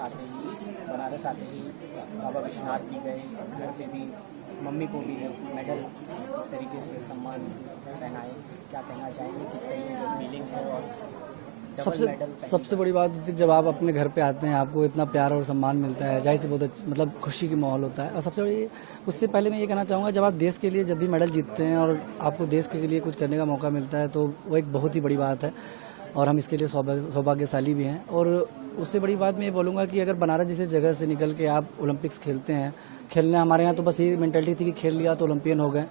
बनारस आते ही बाबा विश्वनाथ भी गए, घर पे भी मम्मी को भी मेडल इस तरीके से सम्मान पहनाए। क्या कहना चाहेंगे, किस तरीके की फीलिंग है? और डबल मेडल सबसे बड़ी बात होती है जब आप अपने घर पे आते हैं, आपको इतना प्यार और सम्मान मिलता है, जाहिर से बहुत मतलब खुशी की माहौल होता है। और सबसे बड़ी उससे पहले मैं ये कहना चाहूँगा, जब आप देश के लिए जब भी मेडल जीतते हैं और आपको देश के लिए कुछ करने का मौका मिलता है तो वो एक बहुत ही बड़ी बात है और हम इसके लिए सौभाग्यशाली भी हैं। और उससे बड़ी बात मैं ये बोलूँगा कि अगर बनारस जैसे जगह से निकल के आप ओलंपिक्स खेलते हैं, खेलने हमारे यहाँ तो बस ये मेंटालिटी थी कि खेल लिया तो ओलंपियन हो गए,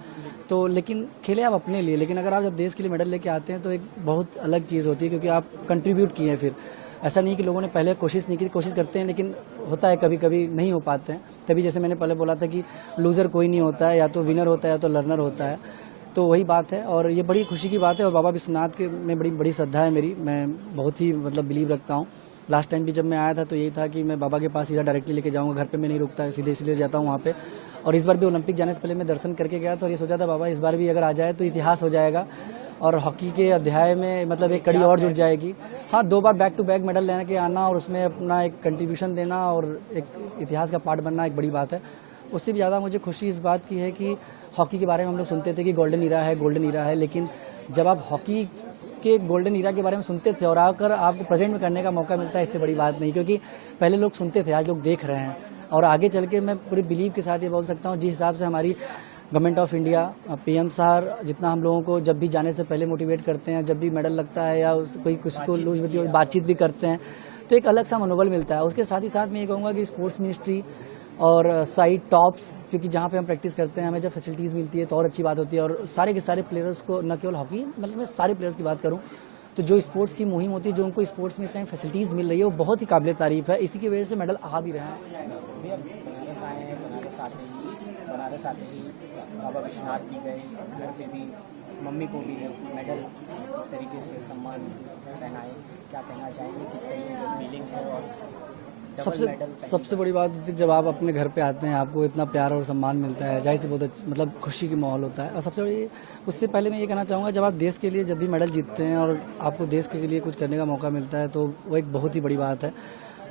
तो लेकिन खेले आप अपने लिए, लेकिन अगर आप जब देश के लिए मेडल लेके आते हैं तो एक बहुत अलग चीज़ होती है, क्योंकि आप कंट्रीब्यूट किए हैं। फिर ऐसा नहीं कि लोगों ने पहले कोशिश नहीं की, कोशिश करते हैं लेकिन होता है कभी कभी नहीं हो पाते हैं। तभी जैसे मैंने पहले बोला था कि लूज़र कोई नहीं होता है, या तो विनर होता है या तो लर्नर होता है, तो वही बात है। और ये बड़ी खुशी की बात है और बाबा विश्वनाथ के में बड़ी श्रद्धा है मेरी, मैं बहुत ही मतलब बिलीव रखता हूँ। लास्ट टाइम भी जब मैं आया था तो यही था कि मैं बाबा के पास सीधा डायरेक्टली लेके जाऊँगा, घर पे मैं नहीं रुकता, सीधे इसलिए जाता हूँ वहाँ पे। और इस बार भी ओलंपिक जाने से पहले मैं दर्शन करके गया तो ये सोचा था बाबा इस बार भी अगर आ जाए तो इतिहास हो जाएगा और हॉकी के अध्याय में मतलब एक कड़ी और जुड़ जाएगी। हाँ, 2 बार बैक टू बैक मेडल लेने के आना और उसमें अपना एक कंट्रीब्यूशन देना और एक इतिहास का पार्ट बनना एक बड़ी बात है। उससे भी ज़्यादा मुझे खुशी इस बात की है कि हॉकी के बारे में हम लोग सुनते थे कि गोल्डन ईरा है, लेकिन जब आप हॉकी के गोल्डन ईरा के बारे में सुनते थे और आकर आपको प्रेजेंट में करने का मौका मिलता है, इससे बड़ी बात नहीं। क्योंकि पहले लोग सुनते थे, आज लोग देख रहे हैं। और आगे चल के मैं पूरे बिलीव के साथ ये बोल सकता हूँ, जिस हिसाब से हमारी गवर्नमेंट ऑफ इंडिया, पीएम साहब जितना हम लोगों को जब भी जाने से पहले मोटिवेट करते हैं, जब भी मेडल लगता है या कोई कुछ को लूज बातचीत भी करते हैं, तो एक अलग सा मनोबल मिलता है। उसके साथ ही साथ मैं ये कहूँगा कि स्पोर्ट्स मिनिस्ट्री और साइड टॉप्स, क्योंकि जहाँ पे हम प्रैक्टिस करते हैं हमें जब फैसिलिटीज़ मिलती है तो और अच्छी बात होती है। और सारे के सारे प्लेयर्स को, न केवल हॉकी, मतलब मैं सारे प्लेयर्स की बात करूँ तो जो स्पोर्ट्स की मुहिम होती है, जो उनको स्पोर्ट्स में इस टाइम फैसिलिटीज़ मिल रही है, वो बहुत ही काबिल तारीफ़ है। इसी की वजह से मेडल आ भी रहे हैं। बनारस आते ही बाबा विश्वनाथ भी गए, घर पे भी मम्मी को भी मेडल इस तरीके से सम्मान पहनाए। क्या कहना चाहेंगे, किस तरीके की फीलिंग है? और सबसे बड़ी बात होती है जब आप अपने घर पे आते हैं, आपको इतना प्यार और सम्मान मिलता है, जाहिर से बहुत मतलब खुशी की माहौल होता है। और सबसे बड़ी उससे पहले मैं ये कहना चाहूँगा, जब आप देश के लिए जब भी मेडल जीतते हैं और आपको देश के लिए कुछ करने का मौका मिलता है तो वो एक बहुत ही बड़ी बात है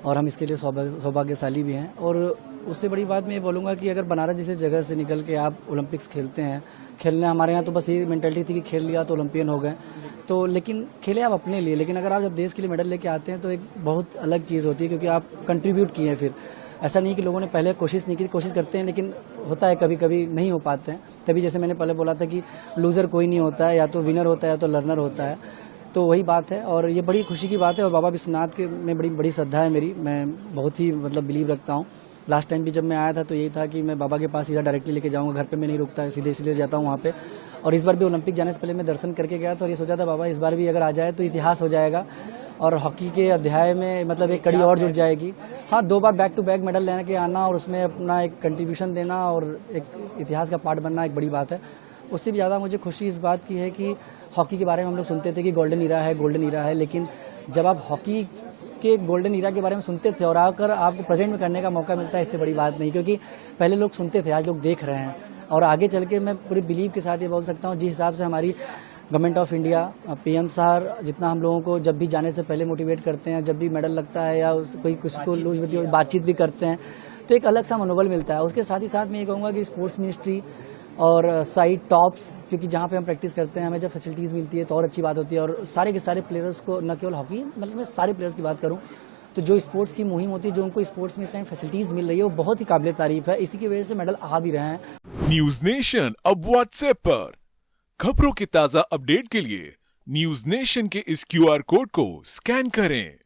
और हम इसके लिए सौभाग्यशाली भी हैं। और उससे बड़ी बात मैं ये बोलूँगा कि अगर बनारस जैसे जगह से निकल के आप ओलंपिक्स खेलते हैं, खेलने हमारे यहाँ तो बस ये मेंटालिटी थी कि खेल लिया तो ओलंपियन हो गए, तो लेकिन खेले आप अपने लिए, लेकिन अगर आप जब देश के लिए मेडल लेके आते हैं तो एक बहुत अलग चीज़ होती है, क्योंकि आप कंट्रीब्यूट किए हैं। फिर ऐसा नहीं कि लोगों ने पहले कोशिश नहीं की, कोशिश करते हैं लेकिन होता है कभी कभी नहीं हो पाते हैं। तभी जैसे मैंने पहले बोला था कि लूज़र कोई नहीं होता है, या तो विनर होता है या तो लर्नर होता है, तो वही बात है। और ये बड़ी खुशी की बात है और बाबा विश्वनाथ के में बड़ी श्रद्धा है मेरी, मैं बहुत ही मतलब बिलीव रखता हूँ। लास्ट टाइम भी जब मैं आया था तो यही था कि मैं बाबा के पास सीधा डायरेक्टली लेके जाऊँगा, घर पे मैं नहीं रुकता, सीधे इसलिए जाता हूँ वहाँ पे। और इस बार भी ओलंपिक जाने से पहले मैं दर्शन करके गया तो ये सोचा था बाबा इस बार भी अगर आ जाए तो इतिहास हो जाएगा और हॉकी के अध्याय में मतलब एक कड़ी और जुड़ जाएगी। हाँ, 2 बार बैक टू बैक मेडल लेने के आना और उसमें अपना एक कंट्रीब्यूशन देना और एक इतिहास का पार्ट बनना एक बड़ी बात है। उससे भी ज़्यादा मुझे खुशी इस बात की है कि हॉकी के बारे में हम लोग सुनते थे कि गोल्डन ईरा है, लेकिन जब आप हॉकी के गोल्डन ईरा के बारे में सुनते थे और आकर आपको प्रेजेंट में करने का मौका मिलता है, इससे बड़ी बात नहीं। क्योंकि पहले लोग सुनते थे, आज लोग देख रहे हैं। और आगे चल के मैं पूरे बिलीव के साथ ये बोल सकता हूँ, जिस हिसाब से हमारी गवर्नमेंट ऑफ इंडिया, पीएम साहब जितना हम लोगों को जब भी जाने से पहले मोटिवेट करते हैं, जब भी मेडल लगता है या कोई कुछ को लूज बातचीत भी करते हैं, तो एक अलग सा मनोबल मिलता है। उसके साथ ही साथ मैं ये कहूँगा कि स्पोर्ट्स मिनिस्ट्री और साइड टॉप्स, क्योंकि जहाँ पे हम प्रैक्टिस करते हैं हमें जब फैसिलिटीज़ मिलती है तो और अच्छी बात होती है। और सारे के सारे प्लेयर्स को, न केवल हॉकी, मतलब मैं सारे प्लेयर्स की बात करूँ तो जो स्पोर्ट्स की मुहिम होती है, जो उनको स्पोर्ट्स में इस टाइम फैसिलिटीज़ मिल रही है, वो बहुत ही काबिल तारीफ़ है। इसी की वजह से मेडल आ भी रहे हैं। न्यूज नेशन अब व्हाट्सएप पर खबरों के ताजा अपडेट के लिए न्यूज नेशन के इस क्यूआर कोड को स्कैन करें।